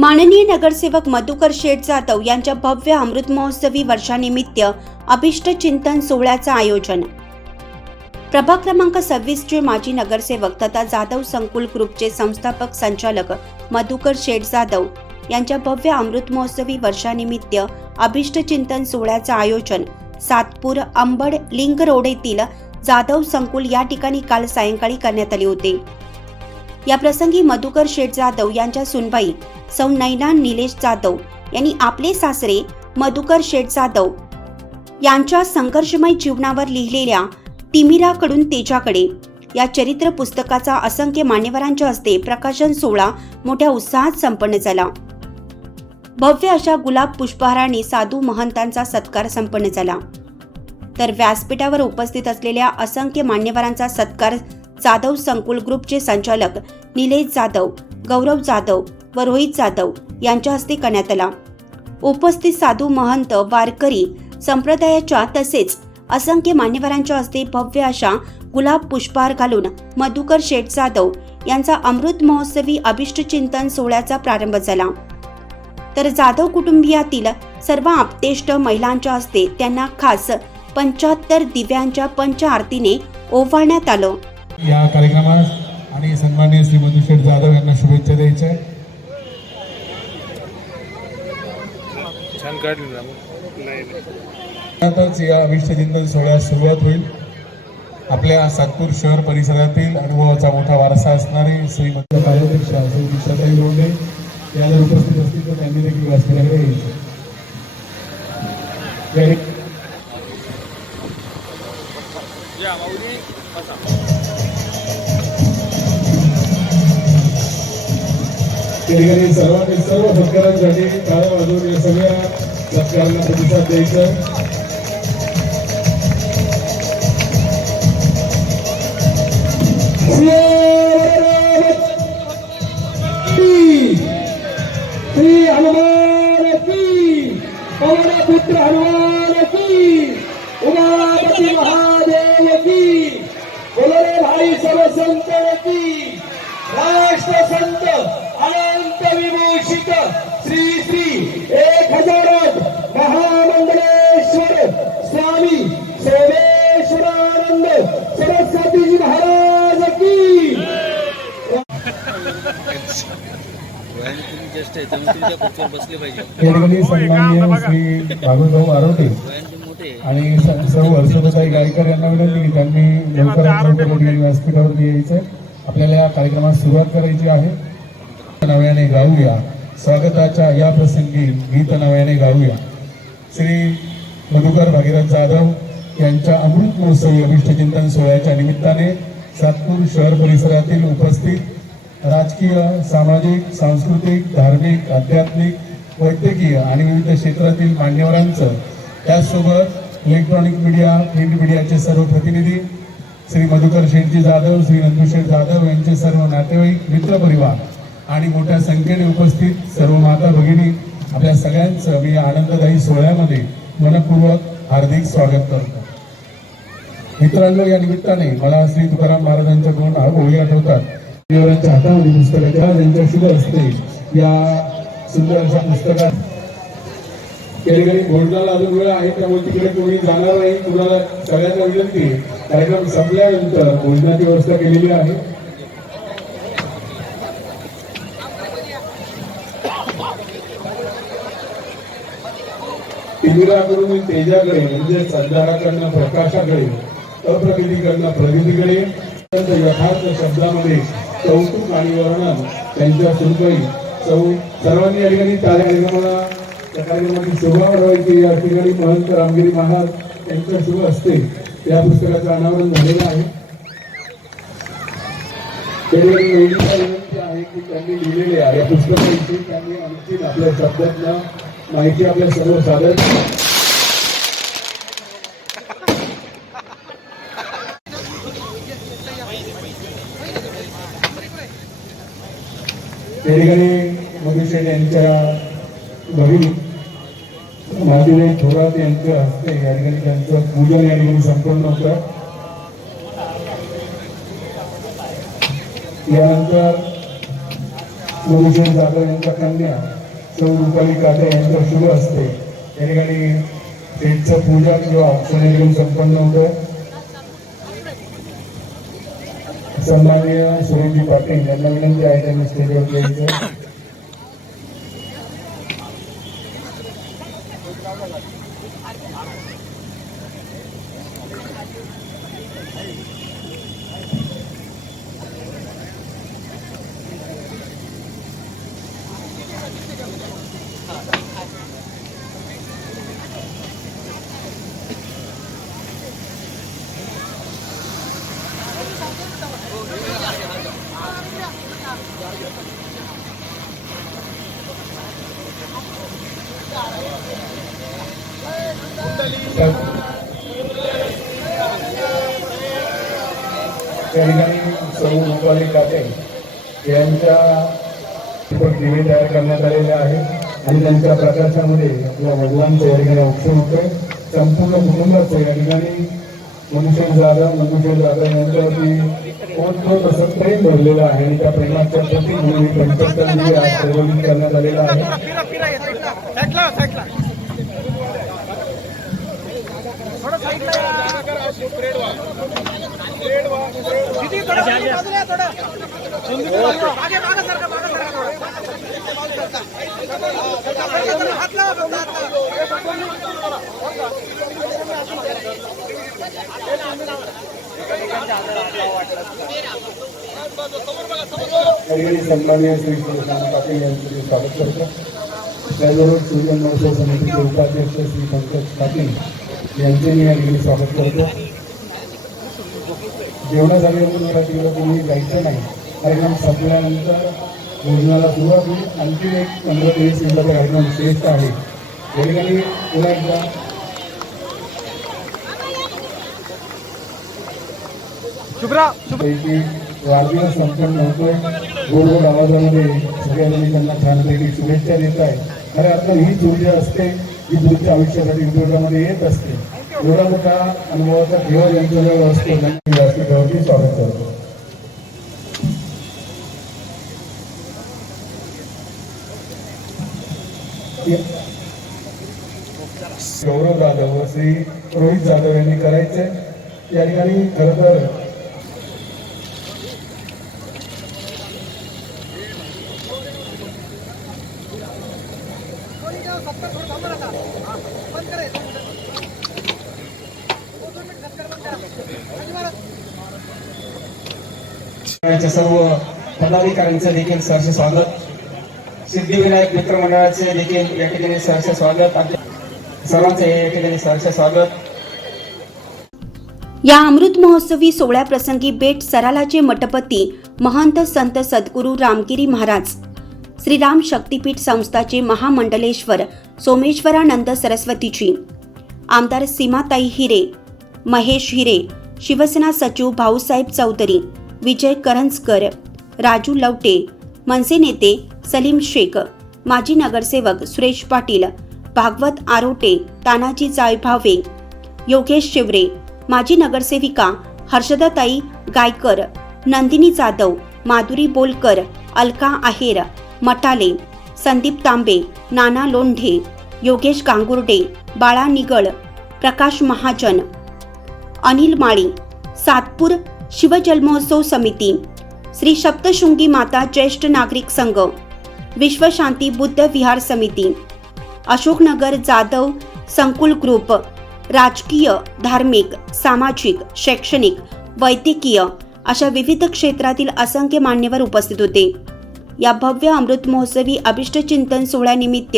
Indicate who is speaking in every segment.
Speaker 1: माननीय नगरसेवक मधुकर शेठ जाधव यांच्या भव्य अमृत महोत्सवी वर्षानिमित्त अभिष्ट चिंतन सोहळ्याचं आयोजन. प्रभाग क्रमांक सव्वीसचे माजी नगरसेवक तथा जाधव संकुल ग्रुपचे संस्थापक संचालक मधुकर शेठ जाधव यांच्या भव्य अमृत महोत्सवी वर्षानिमित्त अभिष्ट चिंतन सोहळ्याचं आयोजन सातपूर अंबड लिंग रोड येथील जाधव संकुल या ठिकाणी काल सायंकाळी करण्यात आले होते. याप्रसंगी मधुकर शेठ जाधव यांच्या सुनबाई सौ नैना निलेश जाधव यांनी आपले सासरे मधुकर शेठ जाधव यांच्या संघर्षमय जीवनावर लिहिलेल्या तिमिराकडून तेजाकडे. या चरित्र पुस्तकाचा असंख्य मान्यवरांच्या हस्ते प्रकाशन सोहळा मोठ्या उत्साहात संपन्न झाला. भव्य अशा गुलाब पुष्पहाराने साधू महंतांचा सत्कार संपन्न झाला. तर व्यासपीठावर उपस्थित असलेल्या असंख्य मान्यवरांचा सत्कार जाधव संकुल ग्रुपचे संचालक निलेश जाधव गौरव जाधव व रोहित जाधव यांच्या हस्ते करण्यात आला. उपस्थित साधू महंत वारकरी संप्रदायाच्या तसेच असंख्य मान्यवरांच्या हस्ते भव्य अशा गुलाब पुष्पहार घालून मधुकर शेठ जाधव यांचा अमृत महोत्सवी अभिष्ट चिंतन सोहळ्याचा प्रारंभ झाला. तर जाधव कुटुंबियातील सर्व आपतेष्ट महिलांच्या हस्ते त्यांना खास पंच्याहत्तर दिव्यांच्या पंच आरतीने ओवाळण्यात आलं.
Speaker 2: या कार्यक्रमात आणि सन्मान्य श्री मधुशेठ जाधव यांना शुभेच्छा द्यायच्या आताच या चिंतन सोहळ्यास सुरुवात होईल. आपल्या सातपूर शहर परिसरातील अनुभवाचा मोठा वारसा असणारे श्री मध्य कार्याध्यक्ष श्री दिक्षाताई लोंढे या जर उपस्थित असतील तर त्यांनी देखील व्यासपीठाकडे यायचं त्या ठिकाणी सर्वांनी सर्व सत्कारांसाठी टाळ्या वाजवून या सगळ्या सत्कारांना प्रतिसाद द्यायचा.
Speaker 3: श्री हनुमान की पुत्र हनुमान की उमापति महादेव की बोलो भाई सब संत की राष्ट्र संत अनंत विभूषित श्री श्री एक हजार महामंडलेश्वर स्वामी सोमेश्वरानंद सरस्वती जी महाराज की.
Speaker 4: बसले पाहिजे.
Speaker 2: आरोटे. आणि स- सर्व हर्षदाई गायकर यांना विनंती की त्यांनी लवकरात लवकर व्यासपीठावरती यायचं आहे. आपल्याला या कार्यक्रमात सुरुवात करायची आहे. नव्याने गाऊया. स्वागताच्या या प्रसंगी गीत नव्याने गाऊया. श्री मधुकर भागीरथ जाधव यांच्या अमृत महोत्सवी अभिष्टचिंतन सोहळ्याच्या निमित्ताने सातपूर शहर परिसरातील उपस्थित राजकीय सामाजिक सांस्कृतिक धार्मिक आध्यात्मिक वैद्यकीय आणि विविध क्षेत्रातील मान्यवरांचं त्याचसोबत इलेक्ट्रॉनिक मीडिया प्रिंट मीडियाचे सर्व प्रतिनिधी श्री मधुकर शेठजी जाधव श्री नंदुशेठ जाधव यांचे सर्व नातेवाईक मित्रपरिवार आणि मोठ्या संख्येने उपस्थित सर्व माता भगिनी आपल्या सगळ्यांचं मी या आनंददायी सोहळ्यामध्ये मनपूर्वक हार्दिक स्वागत करतो. मित्रांनो या निमित्ताने मला श्री तुकाराम महाराजांच्याकडून हा ओळी आठवतात. हातामध्ये पुस्तकाच्या त्यांच्या शुभ असते या सुंदर अशा पुस्तकात त्या ठिकाणी भोजनाला अजून वेळ आहे त्यामुळे तिकडे कोणी जाणार नाही. कुणाला सगळ्यांना विनंती कार्यक्रम संपल्यानंतर भोजनाची व्यवस्था केलेली आहे. इंदिराकडून तेजाकडे म्हणजे संजाराकडनं प्रकाशाकडे अप्रगतीकडनं प्रगतीकडे यथार्थ शब्दामध्ये कौतुक आणि वर्णन त्यांच्या सुनबाई सौ सर्वांनी या ठिकाणी त्या कार्यक्रमाला त्या कार्यक्रमाची शोभा वाढवायची. या ठिकाणी महंत रामगिरी महाराज यांच्या सुरू असते या पुस्तकाचं अनावरण झालेलं आहे. जे त्यांनी लिहिलेले आहे. या पुस्तकाविषयी त्यांनी आणखी आपल्या माहिती आपल्या सर्व सादर थोरात यांच्या हस्ते या ठिकाणी त्यांचं पूजन या ठिकाणी संपन्न होतं. यानंतर मधुशेठ जाधव यांच्या कन्या सौ रुपाली काटे यांच्या शुभ असते. या ठिकाणी त्यांचं पूजा किंवा औक्षण या संपन्न होतं. सन्माननीय सुरेशजी पाटील यांना विनंती आहे त्यांनी स्टेजवर त्या ठिकाणी सौ रुपाली काटे यांच्या दिवे तयार करण्यात आलेले आहे. आणि त्यांच्या प्रकाशामध्ये आपल्या वडिलांचं या ठिकाणी औक्षण होतं संपूर्ण कुटुंबाचं या ठिकाणी मनुष्य जाधव मनुष्य जाधव यांच्यावरती ओतप्रोत असं प्रेम भरलेलं आहे आणि त्या प्रेमाच्या प्रती म्हणून आज करण्यात आलेला आहे. या ठिकाणी सन्माननीय श्री कृष्ण पाटील स्वागत करतो त्याचबरोबर सूर्य महोत्सव उपाध्यक्ष श्री पंकज पाटील स्वागत करतो जेवणा झाल्यानंतर मला तिकडे कोणी जायचं नाही. कार्यक्रम संपल्यानंतर भोजनाला सुरुवात होईल. आणखी एक पंधरा ते वीस मिनिटाचा कार्यक्रम श्रेष्ठ आहे. या ठिकाणी पुन्हा एकदा वाढदिवस संपन्न होतोय. गोड गोड आवाजामध्ये सगळ्यांनी त्यांना छानपैकी शुभेच्छा देत आहे. खरं अर्थात हीच ऊर्जा असते जी पुढच्या आयुष्यासाठी उद्योगामध्ये येत असते. एवढा मोठा अनुभवाचा ठेवा यांच्याजवळ असतो. स्वागत करतो गौरव जाधव व श्री रोहित जाधव यांनी करायचे या ठिकाणी खरं तर
Speaker 5: यांच्या सर्व पदाधिकाऱ्यांचं देखील सहर्ष स्वागत. सिद्धिविनायक मित्र मंडळाचे देखील या ठिकाणी सहर्ष स्वागत. सर्वांचे या ठिकाणी सहर्ष स्वागत.
Speaker 1: या अमृत महोत्सवी सोहळ्याप्रसंगी बेट सरालाचे मठपती महंत संत सद्गुरू रामगिरी महाराज श्रीराम शक्तीपीठ संस्थाचे महामंडलेश्वर सोमेश्वरानंद सरस्वतीची आमदार सीमाताई हिरे महेश हिरे शिवसेना सचिव भाऊसाहेब चौधरी विजय करंजकर राजू लवटे मनसे नेते सलीम शेख माजी नगरसेवक सुरेश पाटील भागवत आरोटे तानाजी जायभावे योगेश शिवरे माजी नगरसेविका हर्षदाताई गायकर नंदिनी जाधव माधुरी बोलकर अलका आहेर मटाले संदीप तांबे नाना लोंढे योगेश गांगुर्डे बाळा निगळ प्रकाश महाजन अनिल माळी सातपूर शिवजन्मोत्सव समिती. श्री सप्तशृंगी माता ज्येष्ठ नागरिक संघ. विश्वशांती बुद्ध विहार समिती. अशोकनगर जाधव संकुल ग्रुप. राजकीय धार्मिक सामाजिक शैक्षणिक वैद्यकीय अशा विविध क्षेत्रातील असंख्य मान्यवर उपस्थित होते. या भव्य अमृत महोत्सवी अभिष्टचिंतन सोहळ्यानिमित्त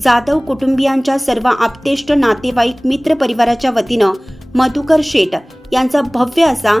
Speaker 1: जाधव कुटुंबियांच्या सर्व आप्तेष्ट नातेवाईक मित्र परिवाराच्या वतीनं मधुकर शेठ यांचा भव्य असा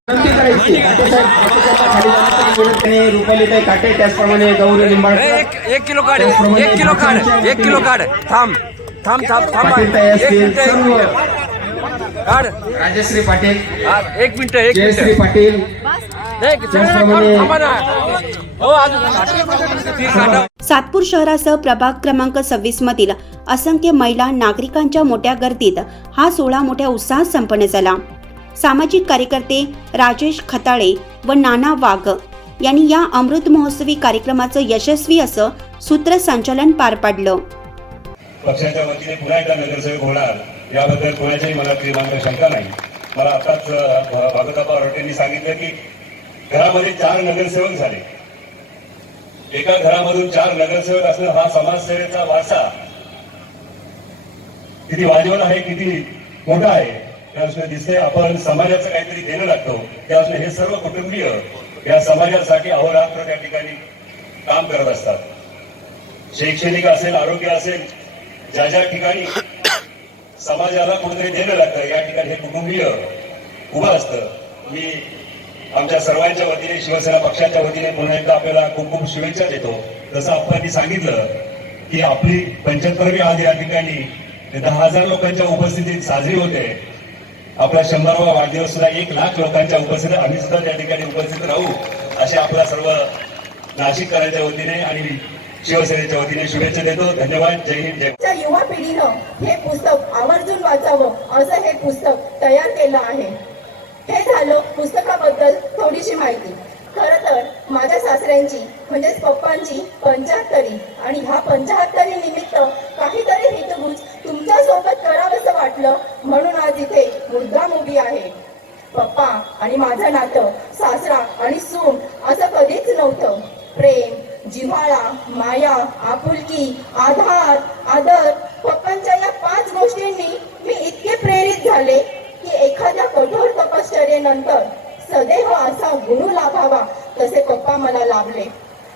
Speaker 5: रुपालीताई काटे त्याचप्रमाणे गौरी लिंबाळकर
Speaker 6: एक किलो काढ. एक किलो काढ. एक किलो काढ. थांब. थांब थांब थांब. काढ.
Speaker 5: राजश्री पाटील.
Speaker 6: एक मिनिट एक
Speaker 5: जयश्री पाटील.
Speaker 6: हो.
Speaker 1: सातपूर शहरासह प्रभाग क्रमांक सव्वीस मधील असंख्य महिला नागरिकांच्या मोठ्या गर्दीत हा सोहळा मोठ्या उत्साहात संपन्न झाला. सामाजिक कार्यकर्ते राजेश खताळे व नाना वाघ यांनी या अमृत महोत्सवी कार्यक्रमाचं यशस्वी असं सूत्रसंचालन पार पाडलं.
Speaker 7: पक्षाच्या वतीने पुन्हा एकदा नगरसेवक होणार याबद्दल कोणाच्याही मनात मात्र शंका नाही. मला आताच भागवतापा यांनी सांगितलं की घरामध्ये चार नगरसेवक झाले. एका घरामधून चार नगरसेवक असणं हा समाजसेवेचा वारसा. किती वाजवला आहे किती मोठा आहे? त्यापासून दिसते आपण समाजाचं काहीतरी देणं लागतो. त्यापासून हे सर्व कुटुंबीय या समाजासाठी अहोरात्र त्या ठिकाणी काम करत असतात. शैक्षणिक असेल आरोग्य असेल ज्या ज्या ठिकाणी समाजाला कुठेतरी देणं लागतं या ठिकाणी हे कुटुंबीय उभं असतं. मी आमच्या सर्वांच्या वतीने शिवसेना पक्षाच्या वतीने पुन्हा एकदा आपल्याला खूप खूप शुभेच्छा देतो. जसं आपण सांगितलं की आपली पंच्याहत्तरवी आज या ठिकाणी दहा हजार लोकांच्या उपस्थितीत साजरी होते. आपला शंभरवा वाढदिवस सुद्धा एक लाख लोकांच्या उपस्थित आम्ही सुद्धा त्या ठिकाणी उपस्थित राहू असे आपला सर्व नाशिककरांच्या वतीने आणि शिवसेनेच्या वतीने शुभेच्छा देतो. धन्यवाद. जय हिंद जय
Speaker 8: युवा पिढीनं हे पुस्तक आवर्जून वाचावं असं हे पुस्तक तयार केलं आहे. हे झालं पुस्तकाबद्दल थोडीशी माहिती. खर तर माझ्या सासऱ्यांची म्हणजेच पप्पांची पंचाहत्तरी आणि ह्या पंचाहत्तरी निमित्त काहीतरी हितगुज तुमच्यासोबत करावंसं वाटलं म्हणून आज इथे मुद्दाम उभी आहे. पप्पा आणि माझं नातं सासरा आणि सून असं कधीच नव्हतं. प्रेम जिव्हाळा माया आपुलकी आधार आदर पप्पांच्या या पाच गोष्टींनी मी इतके प्रेरित झाले की एखाद्या कठोर तपश्चर्येनंतर सदैव असा गुरु लाभावा तसे पप्पा मला लाभले.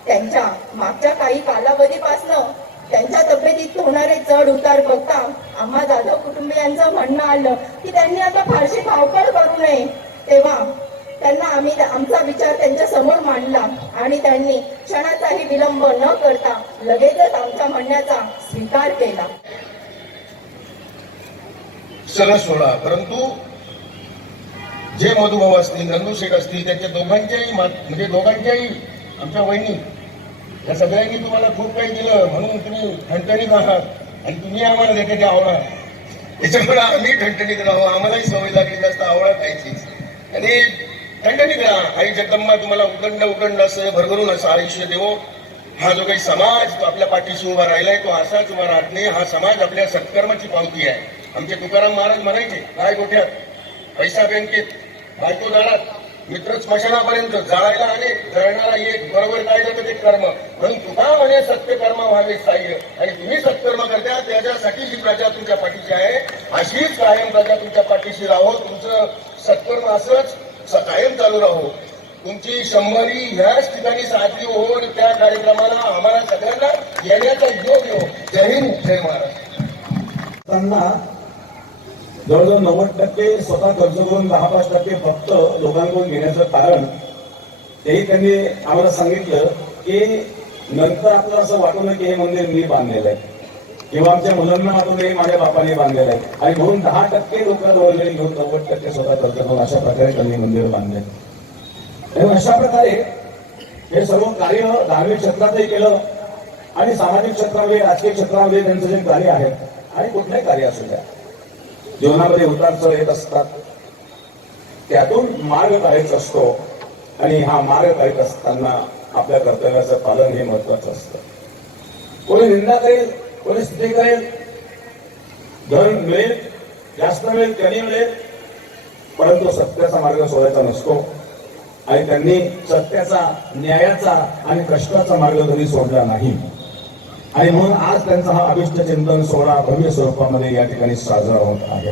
Speaker 8: त्यांच्या मागच्या काही कालावधीपासनं त्यांच्या तब्येतीत होणारे चढ उतार बघता आम्हा जाधव कुटुंबियांचं म्हणणं आलं की त्यांनी आता फारशी धावपळ करू नये. तेव्हा त्यांना आम्ही आमचा विचार त्यांच्यासमोर मांडला आणि त्यांनी क्षणाचाही विलंब न करता लगेचच आमच्या म्हणण्याचा स्वीकार केला.
Speaker 9: सगळं सोडा परंतु जे मधुभाऊ असतील नंदुशेठ असतील त्यांच्या दोघांच्याही मात- म्हणजे दोघांच्याही आमच्या वहिनी या सगळ्यांनी तुम्हाला खूप काही दिलं. म्हणून तुम्ही ठणठणीत आहात आणि तुम्ही आम्हाला देते ते आवळा. त्याच्यामुळे आम्ही ठणठणीत राहू. आम्हालाही सवय लागली जास्त आवळा खायची. आणि ठणठणीत राहा. आई जगदंबा तुम्हाला उदंड उदंड असं भरभरून असं आयुष्य देवो. हा जो काही समाज तो आपल्या पाठीशी उभा राहिलाय तो असाच उभा राहत नाही. हा समाज आपल्या सत्कर्माची पावती आहे. आमचे तुकाराम महाराज म्हणायचे काय गोठ्यात पैसा बँकेत. बायको जाणार. मित्र स्मशानापर्यंत जाळायला आले जळणारा एक बरोबर काय जातं ते कर्म. म्हणून तुका म्हणे सत्यकर्म व्हावे साह्य? आणि तुम्ही सत्कर्म करता त्याच्यासाठी ही प्रजा तुमच्या पाठीशी आहे. अशीच कायम प्रजा तुमच्या पाठीशी राहो. तुमचं सत्कर्म असंच कायम चालू राहो. तुमची शंभरी ह्याच ठिकाणी साजरी हो आणि त्या कार्यक्रमाला आम्हाला सगळ्यांना येण्याचा योग येऊ जय हिंद जय महाराज
Speaker 10: त्यांना जवळजवळ नव्वद टक्के स्वतः खर्च करून दहा पाच टक्के फक्त लोकांकडून घेण्याचं कारण तेही त्यांनी आम्हाला सांगितलं की नंतर आपल्याला असं वाटवलं की हे मंदिर मी बांधलेलं आहे. किंवा आमच्या मुलांना वाटवलं हे माझ्या बापाने बांधलेलं आहे. आणि म्हणून दहा टक्के लोकांना वर्गणी घेऊन नव्वद टक्के स्वतः खर्च करून अशा प्रकारे त्यांनी मंदिर बांधले आणि अशा प्रकारे हे सर्व कार्य धार्मिक क्षेत्रातही केलं आणि सामाजिक क्षेत्रामध्ये राजकीय क्षेत्रामध्ये त्यांचं जे कार्य आहे आणि कुठलंही कार्य असू द्या. जीवनामध्ये उतार चढ येत असतात. त्यातून मार्ग पाहिजे असतो आणि हा मार्ग पाहिजे असताना आपल्या कर्तव्याचं पालन हे महत्वाचं असतं. कोणी निंदा करेल कोणी स्थिती करेल धन मिळेल जास्त मिळेल कमी मिळेल परंतु सत्याचा मार्ग सोडायचा नसतो. आणि त्यांनी सत्याचा न्यायाचा आणि कष्टाचा मार्ग कधी सोडला नाही. आणि म्हणून आज त्यांचा हा अभिष्ट चिंतन सोहळा भव्य स्वरूपामध्ये या ठिकाणी साजरा होत आहे.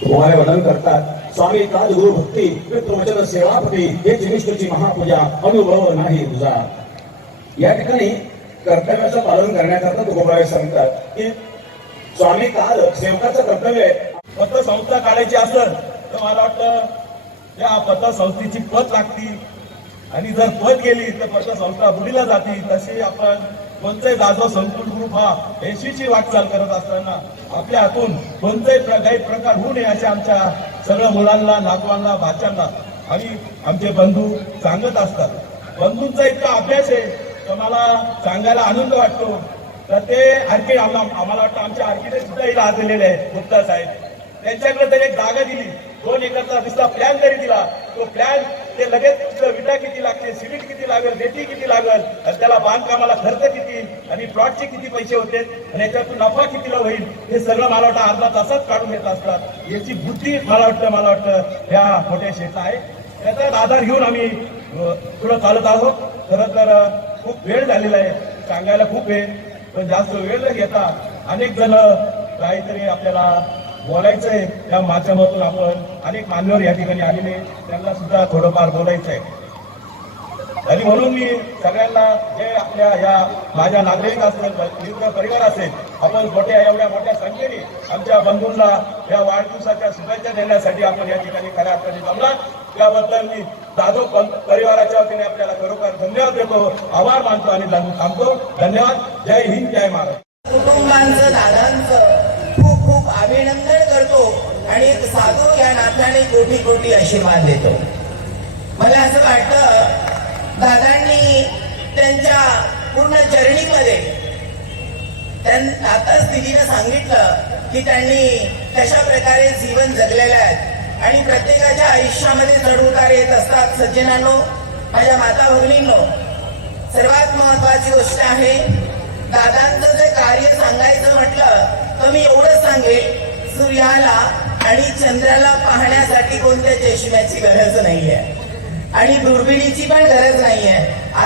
Speaker 10: तुम्हाला वर्णन करतात स्वामी काज गुरु भक्ती पितृवचन सेवापती हे जिनिष्ठची महापूजा अनुभव नाही तुझा. या ठिकाणी कर्तव्याचं पालन करण्याकरता तुकोबराय सांगतात की स्वामी काल सेवकाचं कर्तव्य आहे. फक्त संस्था काढायची असेल तर मला वाटतं
Speaker 11: या पतसंस्थेची पत लागती. आणि जर पत गेली तर पतसंस्था बुडीला जाती. तशी आपण कोणताही दादवा संकुल ग्रुप हा ऐंशीची वाटचाल करत असताना आपल्या हातून कोणताही प्र- काही प्रकार होऊ नये अशा आमच्या सगळ्या मुलांना नातवांना भाच्यांना आणि आमचे बंधू सांगत असतात. बंधूंचा इतका अभ्यास आहे तर मला सांगायला आनंद वाटतो. तर ते आणखी आम्हाला वाटतं आमच्या आर्किटेक्ट सुद्धा इला आलेले आहेत गुप्ता साहेब. त्यांच्याकडे तरी एक जागा दिली. दोन एकरचा दुसरा प्लॅन जरी दिला. तो प्लॅन ते लगेच तिथं विटा किती लागते सिमेंट किती लागेल रेती किती लागेल आणि त्याला बांधकामाला खर्च किती आणि प्लॉटचे किती पैसे होते आणि याच्यातून नफा कितीला होईल हे सगळं मला वाटतं अर्धा तासात काढून घेत असतात. याची बुद्धी मला वाटतं मला वाटतं ह्या मोठ्या शेता आहे. त्याचा आधार घेऊन आम्ही अ, पुढे चालत आहोत. खरं तर खूप वेळ झालेला आहे सांगायला खूप आहे पण जास्त वेळ घेता अनेक जण काहीतरी आपल्याला बोलायचं आहे त्या माध्यमातून आपण अनेक मान्यवर या ठिकाणी आलेले त्यांना सुद्धा थोडंफार बोलायचं आहे आणि म्हणून मी सगळ्यांना जे आपल्या या माझ्या नागरिक असेल मित्र परिवार असेल आपण मोठ्या एवढ्या मोठ्या संख्येने आमच्या बंधूंना या वाढदिवसाच्या शुभेच्छा देण्यासाठी आपण या ठिकाणी खऱ्या अर्थाने जमला त्याबद्दल मी जाधव परिवाराच्या वतीने आपल्याला खरोखर धन्यवाद देतो आभार मानतो आणि थांबतो. धन्यवाद. जय हिंद जय महाराज
Speaker 3: कुटुंबांचं दादांचं आणि साधू या नात्याने कोटी कोटी आशीर्वाद देतो. मला असं वाटतं दादांनी त्यांच्या पूर्ण जर्नीमध्ये त्यांना आताच सांगितलं की त्यांनी कशा प्रकारे जीवन जगलेलं आहे आणि प्रत्येकाच्या आयुष्यामध्ये चढउतार येत असतात. सज्जनानो माझ्या माता भगिनींनो सर्वात महत्वाची गोष्ट आहे दादांचं जे कार्य सांगायचं म्हटलं तर मी एवढंच सांगेल. सूर्याला आणि चंद्राला पाहण्यासाठी कोणत्या चष्म्याची गरज नाहीये. आणि दुर्बिणीची पण गरज नाहीये.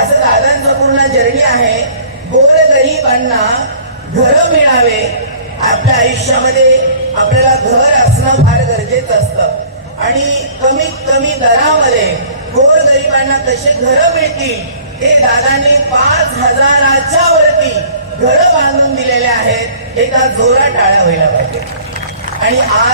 Speaker 3: असं दादांचं पूर्ण जर्नी आहे. गोर गरिबांना घर मिळावे. आपल्या आयुष्यामध्ये आपल्याला घर असणं फार गरजेचं असतं. आणि कमीत कमी दरामध्ये गोर गरिबांना कसे घर मिळतील हे दादांनी पाच हजाराच्या वरती घर बांधून दिलेले आहेत. एका जोरा टाळा व्हायला पाहिजे. आणि आज